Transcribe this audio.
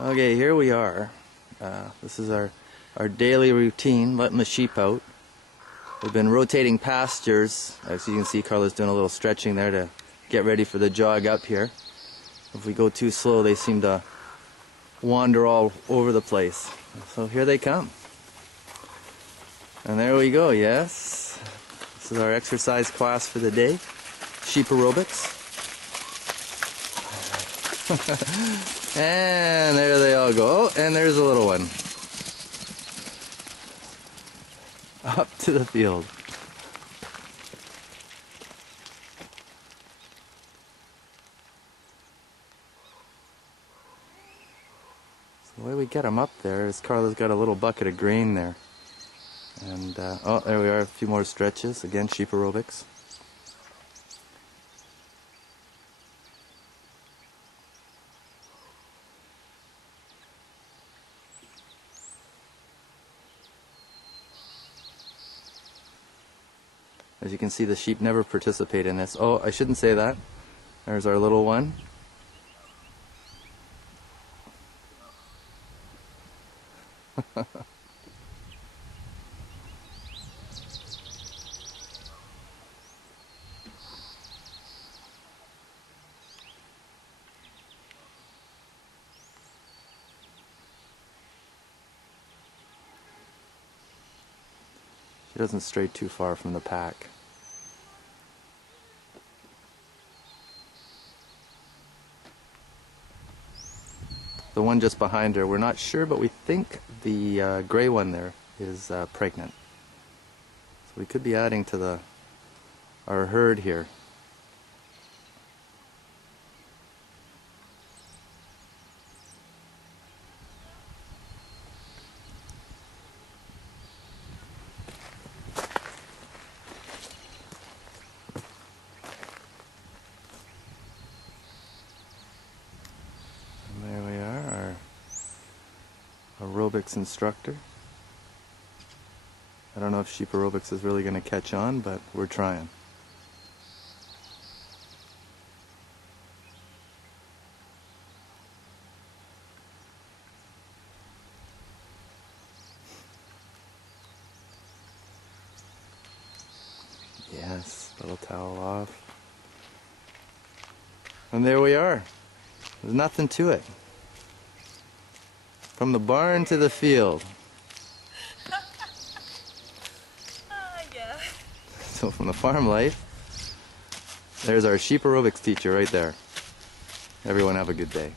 Okay, here we are. This is our daily routine, letting the sheep out. We've been rotating pastures. As you can see, Carla's doing a little stretching there to get ready for the jog up here. If we go too slow, they seem to wander all over the place. So here they come. And there we go, yes. This is our exercise class for the day. Sheep aerobics. And there they all go. Oh, and there's a little one. Up to the field. So the way we get them up there is Carla's got a little bucket of grain there. And, oh, there we are, a few more stretches. Again, sheep aerobics. As you can see, the sheep never participate in this. Oh, I shouldn't say that. There's our little one. She doesn't stray too far from the pack. The one just behind her, we're not sure, but we think the gray one there is pregnant. So we could be adding to our herd here. And there we are, our aerobics instructor. I don't know if sheep aerobics is really going to catch on, but we're trying. Yes, little towel off. And there we are. There's nothing to it. From the barn to the field. Yeah. So from the farm life, there's our sheep aerobics teacher right there. Everyone have a good day.